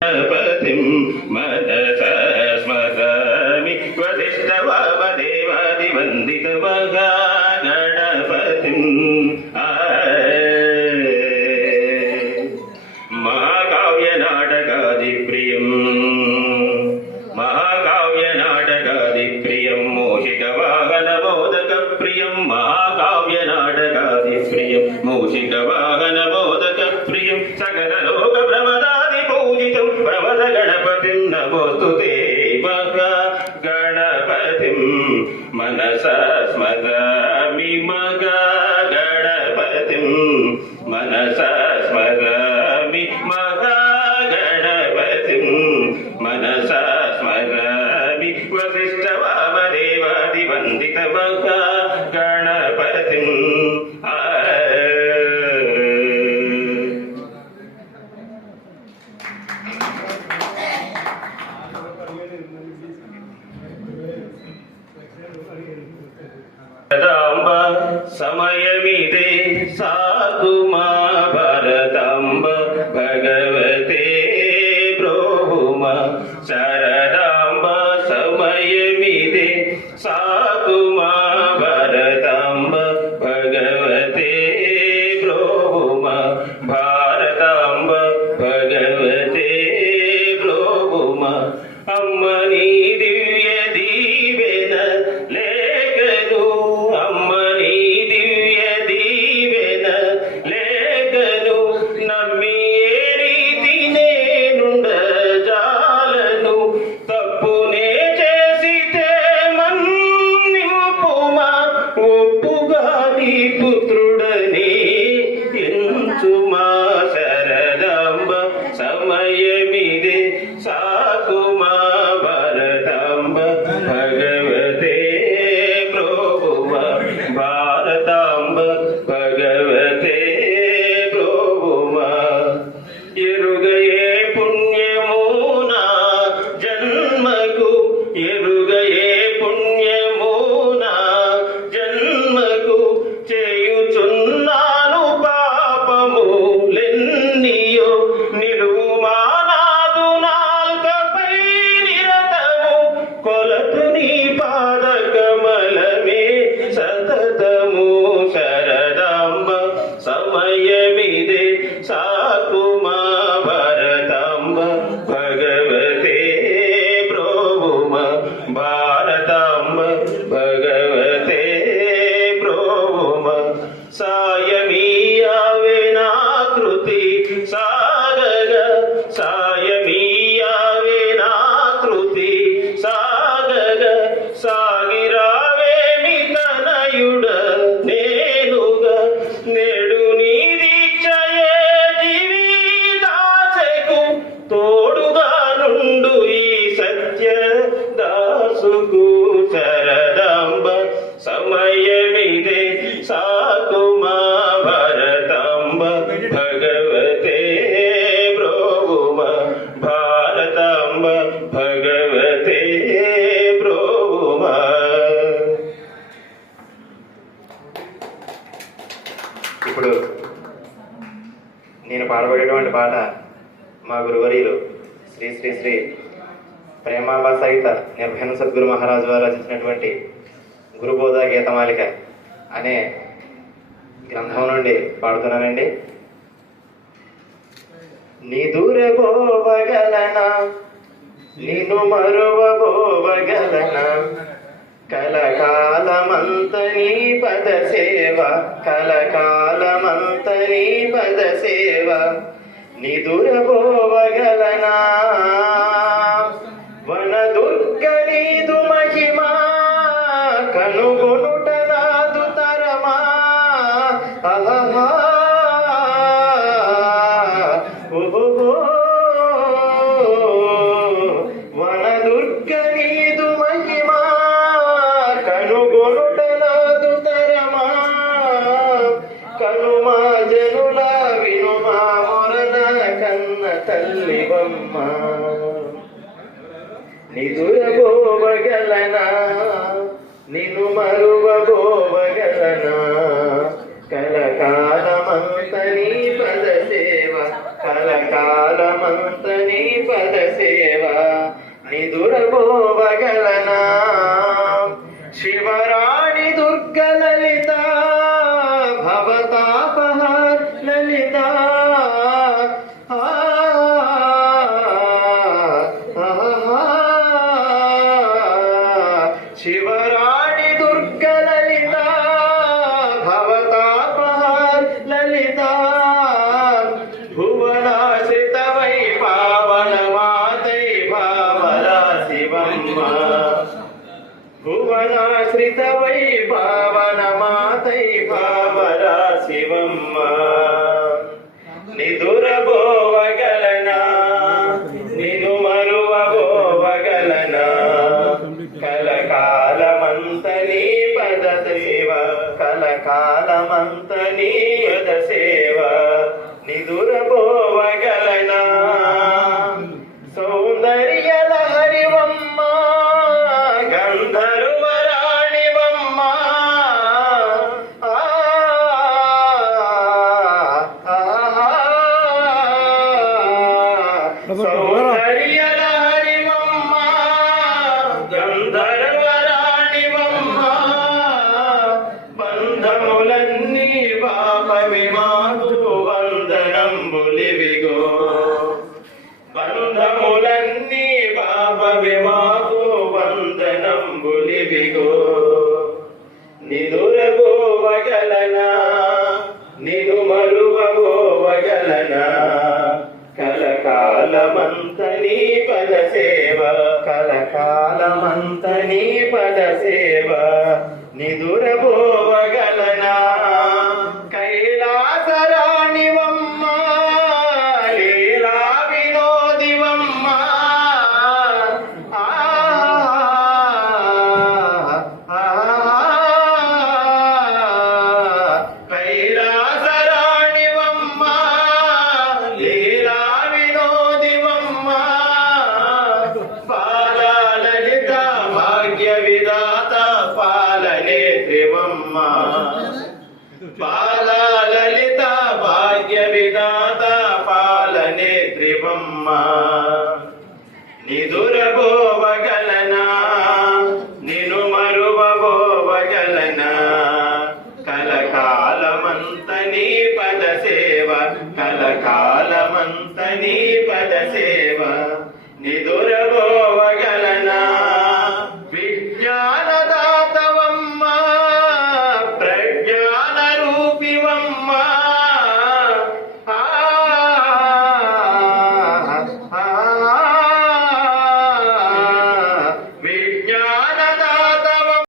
गणपतिं मनसा स्मरामि वसिष्ठवामदेवादिवन्दितमगा गणपतिम् महाकाव्यनाटकादिप्रियं मूषिकवाहनमोदकप्रियं महाकाव्यनाटकादिप्रियं मूषिकवाहनमोदकप्रियं सकललोकप्रमदादिपूजितं प्रमदगणपतिं नमोस्तुते मगा गणपतिं मनसा स्मरामि मगा गणपतिं मनसा स्मरामि मगा गणपतिं मनसा स्मरामि वसिष्ठवामदेवादिवन्दितमगा गणपतिं భరతాంబ సమయమిదే సాగుమా భరతాంబ భగవతే బ్రోహుమా శరదాంబ సమయమిదే సాగుమా భరతాంబ భగవతే బ్రోహుమా భారతాంబ భగవతే బ్రోహుమా అమ్మ నీ దివ్య దీవెన లేఖను అమ్మ నీ దివ్య దీవెన లేఖను నమ్మి ఏ రీతి నేనుండజాలను తప్పునే చేసితే మన్నింపుమా ఒప్పుగా నీ పుత్రుడని ఎంచుమా శరదాంబ సమయమిదే సాకుమా భరతాంబ భగవతే ప్రోభుమా భారతాంబ భగవతే ప్రోభుమా ఎరుగయే పుణ్యమూనా జన్మకు ఎరుగయే పుణ్యమూనా జన్మకు చేయుచున్నాను పాపములెన్నియో నిలుమానాదు నాల్కపై నిరతము కొలతు నీ పాదకమలమే సతతము శరదాంబ సమయమిదే సాకుమా భరతాంబ భగవతే ప్రోభుమా భారతాంబ భగవతే ప్రోభుమా సాయమీయావే నాకృతి సాగగ సాయమీయావే నాకృతి సాగగ సాగిరావేమి తనయుడ నేనుగా నేడు నీ దీక్షయే జీవితాశకు తోడుగా నుండు ఈ సత్య దాసుకు శరదాంబ సమయమిదే సాకుమా భరతాంబ భగవతే బ్రోహుమా భారతాంబ భగవతే బ్రోహుమా. ఇప్పుడు నేను పాడబడేటువంటి పాట మా గురువర్యులు శ్రీ శ్రీ శ్రీ ప్రేమాంబ సహిత నిర్భయన సద్గురు మహారాజు వారు రచించినటువంటి గురుబోధ గీతమాలిక అనే గ్రంథం నుండి పాడుతున్నానండి. నీ దూరబోవగలనా నిన్ను మరువబోవగలనా కలకాలమంత నీ పద సేవ కలకాలమంత నీ పద సేవ నీ దూరబోవగలనా వన దుర్గ నీదు మహిమా కనుగొనుట నాదు తరమా అహమా వన దుర్గ నీదు మహిమా కనుగొనుట నాదు తరమా కనుమా జనుల వినుమా మొరన కన్న తల్లి బొమ్మ నిదురబోవగలనా నిన్ను మరువబోవగలనా కలకాలమంత నీ పద సేవ కలకాలమంత నీ పద సేవ నిదురబోవగలనా శివరాణి దుర్గ లలిత భవతాపహార్ లలిత శివరాణి దుర్గ లలిత భవతాపహార్ లలిత భువనాశ్రిత వై పావన మాతై భావరా శివమ్మ భువనాశ్రిత వై పావన మాతై భావరా శివమ్మ నిదురబోవగలనా నిను మరువబోవగలనా కలకాలమంత నీ పద సేవ కలకాలమంత నీ పద సేవ నిదురబోవగలనా సౌందర్య లహరివమ్మ గంధర్వరాణివమ్మ సౌందర్య లహరివమ్మ గంధర్వరాణివమ్మ బంధములన్నీ పాపవి మాకు వందనంబులివిగో బంధములన్నీ పాపవి మాకు వందనంబులివిగో నిదురబోవగలనా నిను మరువబోవగలనా కలకాలమంత నీ పద సేవ కలకాలమంత నీ పద సేవ నిదురబోవగలనా కైలాసరాణివమ్మ లీలా వినోదివమ్మ కైలాసరాణివమ్మ లీలా వినోదివమ్మ బాలలలిత భాగ్య విధాత పాలనేత్రివమ్మ